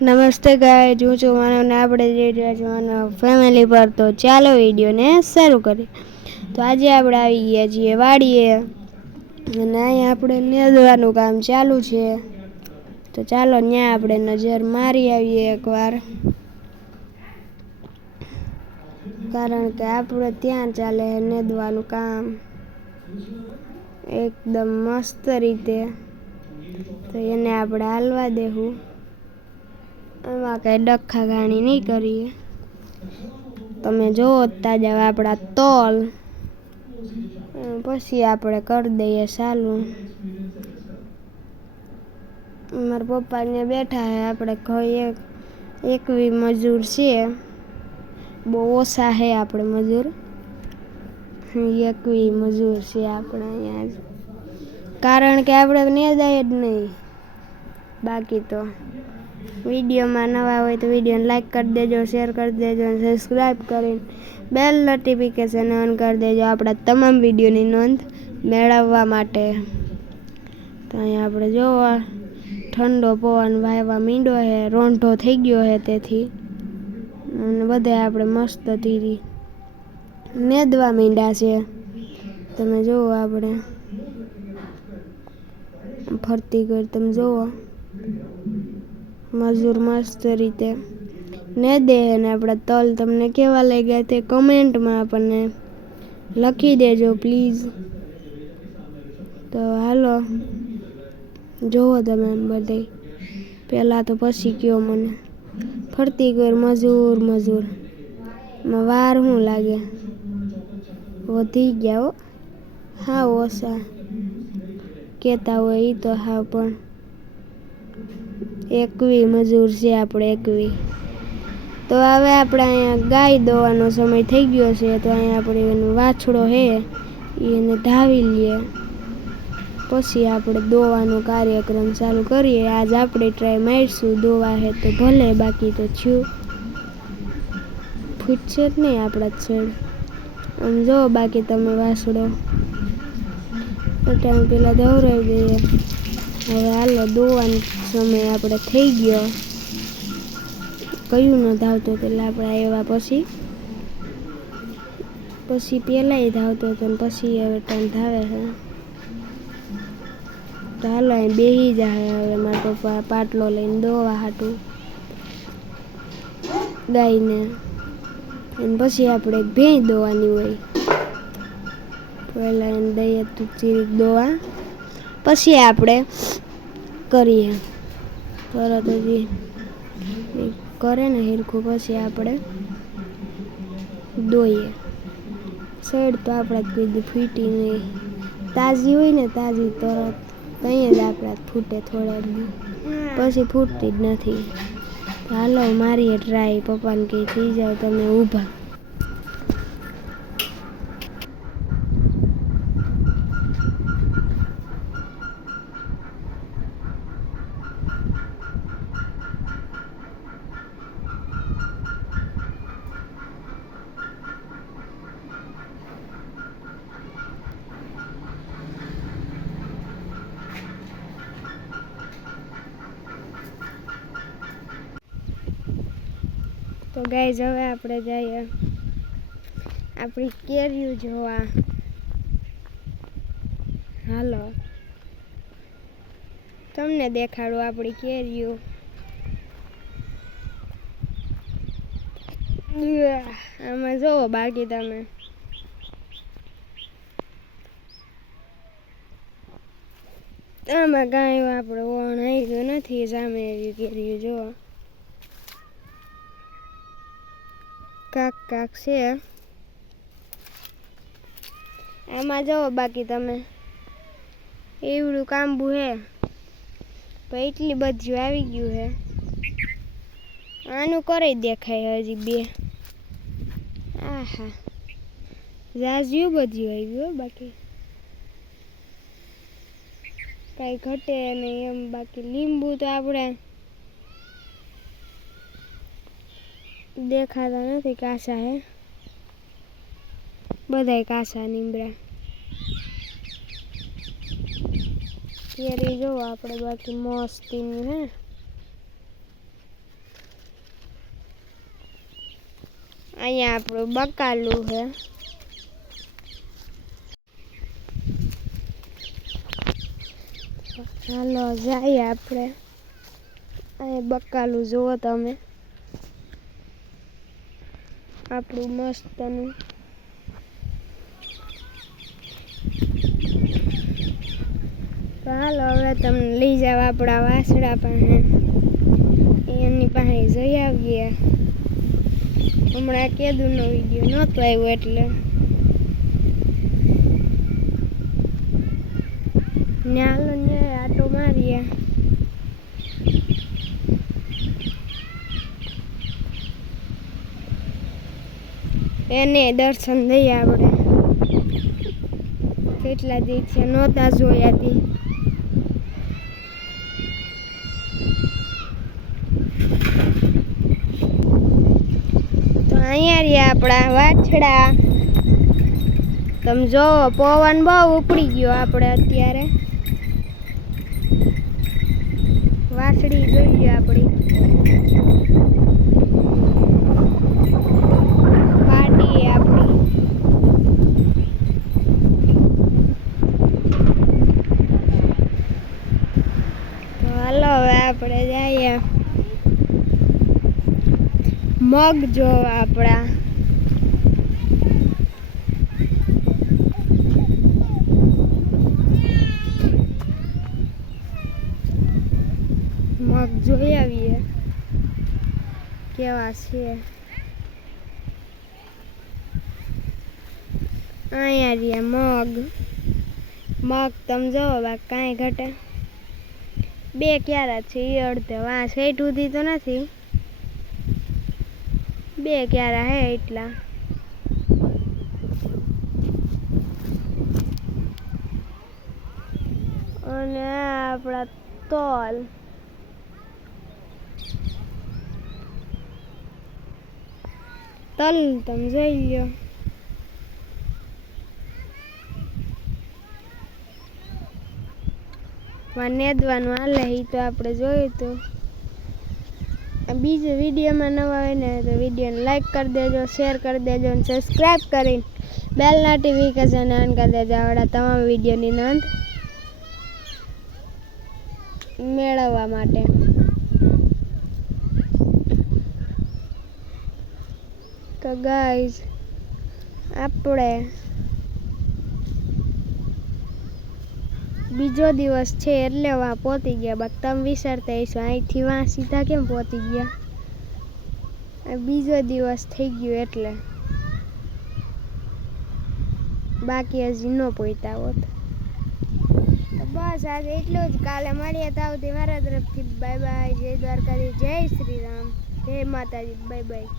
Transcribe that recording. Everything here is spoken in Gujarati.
નમસ્તે ગાય હું છું માનવ ને આપણે જે છીએ ફેમિલી પર. તો ચાલો વિડીયોને શરૂ કરીએ. તો આજે આપણે આવી ગયા છીએ વાડીએ. અને અહીંયા આપણે નેદવાનું કામ ચાલુ છે. તો ચાલો ત્યાં આપણે નજર મારી આવીએ એકવાર. કારણ કે આપણે ત્યાં ચાલે નેદવાનું કામ. એકદમ મસ્ત રીતે. તો એને આપણે હાલવા દેવું એમાં કાંઈ ડખ્ખા ગાણી નહીં કરીએ. તમે જુઓ તાજા આપણા તોલ. અમ, પછી આપણે કરી દઈએ ચાલુ. મારા પપ્પા ને બેઠા છે આપણે કોઈ એક એકવી મજૂર છે. બહુ ઓછા છે આપણે મજૂર. એકવી મજૂર છે આપણે અહીંયા કારણ કે આપણે નેદાય જ નહીં. બાકી તો વિડીયોમાં નવા હોય તો વિડીયોને લાઈક કરી દેજો શેર કરી દેજો અને સબસ્ક્રાઈબ કરીને બેલ નોટિફિકેશન ઓન કરી દેજો આપણા તમામ વિડીયોની નોંધ મેળવવા માટે. તો અહીંયા આપણે જોવા, ઠંડો પવન વાયવા મીંડો છે રોંઢો થઈ ગયો છે તેથી. અને બધે આપણે મસ્ત તીરી નેદવા મીંડા છે. તમે જુઓ આપણે. ફરતી કરી તમે જુઓ મજૂર મસ્ત રીતે. ને દે અને આપણા તલ. તમને કેવા લાગ્યા તે કમેન્ટમાં આપણને લખી દેજો, પ્લીઝ. તો હાલો જુઓ તમે બધે. પહેલાં તો પછી કયો મને. ફરતી કર મજૂર મજૂર. વાર શું લાગે? વધી ગયા હો. હા ઓછા. કહેતા હોય એ તો હા પણ. એકવી મજૂર છે આપણે એકવી. તો હવે આપણે અહીંયા ગાય દોવાનો સમય થઈ ગયો છે, તો અહીંયા આપણે એનો વાછડો છે એને ધાવી લઈએ. પછી આપણે દોવાનો કાર્યક્રમ ચાલુ કરીએ. આજ આપણે ટ્રાય મારીશું, દોવા હે તો ભલે, બાકી તો થયું. ફૂટશે જ નહીં આપણા છેડ. આમ જો, બાકી તમે વાસડો એટલે પેલા દોરાવી દઈએ. હવે હાલો, દોવાનો સમય આપણે થઈ ગયો. કયું ન ધાવતો એટલે આપણે આવ્યા પછી. પછી પહેલાંય ધાવતો હતો ને પછી હવે ટાઈમ ધાવે છે. તો હાલો, અહીં બેસી જાય હવે મારા પપ્પા પાટલો લઈને દોવા હાટું. ગાયને. અને પછી આપણે એક દોવાની હોય. પહેલાં એને દઈએ તો ચીરીક દોવા. પછી આપણે કરીએ. તરત એ કરે ને હિરખું પછી આપણે દોઈએ શેડ તો આપણે કીધું ફીટી નહીં. તાજી હોય ને તાજી તરત. ત્યાં જ આપણા ફૂટે થોડા પછી ફૂટતી જ નથી. હાલો, મારીએ ટ્રાય પપ્પાને કહી થઈ જાઓ તમે ઊભા. તો ગાઈઝ હવે આપણે જઈએ. આપણી કેરીઓ જોવા. હાલો. તમને દેખાડું આપણી કેરીઓ. આમાં જોવો બાકી તમે. આમાં કાંઈ આપણે આવી ગયું નથી, સામે કેરીઓ જોવો. કાક કાક છે. એમાં જાઓ બાકી તમે. એવડું કાંબુ હે. પણ એટલી બધી આવી ગયું હે. આનું કરી દેખાય હજી બે. આહા. જાજ્યું બધું આવી ગયું બાકી. કાંઈ ઘટે નહીં એમ બાકી. લીંબુ તો આપણે દેખાતા નથી કાસા હે. બધા કાસા નીમડા કેરી જોવો આપણે બાકી મસ્તીનું હે. અહીંયા આપણું બકાલું હે. હાલો, જઈએ આપણે. અહીંયા બકાલું જુઓ તમે. આપણું મસ્તનું. હાલો, હવે તમને લઈ જાવ આપણા વાસડા પાસે. એની પાસે જઈ આવીએ. હમણાં કેદુનો વીડિયો નહોતો આવ્યો એટલે. ને હાલો, ને આટો મારીએ. એને દર્શન દઈએ આપણે કેટલા દિવસે નહોતા જોયા હતી તો અહીંયા રહ્યા આપણા વાછડા. તમે જોવો, પવન બહુ ઉપડી ગયો આપણે અત્યારે. વાછડી જોઈએ આપણી પાડી આપણી તો હાલો હવે આપણે જઈએ મગ જો આપણા મગ જોઈ આવીએ. કેવા છે. અહીંયા રહ્યા મગ. મગ તમે જોવો બા કાંઈ ઘટે. બે ક્યારા છે એ અડધે. વાંસ સેટ સુધી તો નથી. બે ક્યારા હે એટલા. અને આપણા તલ. તલ તમે જોઈ લ્યો. નેદવાનું હાલે એ તો આપણે જોયું હતું બીજો વિડીયોમાં નવા હોય ને તો વિડીયોને લાઈક કરી દેજો શેર કરી દેજો અને સબસ્ક્રાઈબ કરીને બેલ નોટિફિકેશન ઓન કરી દેજો આવડા તમામ વિડીયોની નોંધ મેળવવા માટે. તો ગાઈઝ આપણે બીજો દિવસ છે એટલે વાં પહોંચી ગયા. બત્તમ તમે વિચારતા હશો અહીંથી વાં સીધા કેમ પહોંચી ગયા? બીજો દિવસ થઈ ગયો એટલે. બાકી હજી ન પહોંચતા હોત. તો બસ આજે એટલું જ. કાલે મળીએ તાવથી મારા તરફથી. બાય બાય, જય દ્વારકાજી જય શ્રી રામ. જય માતાજી, બાય બાય.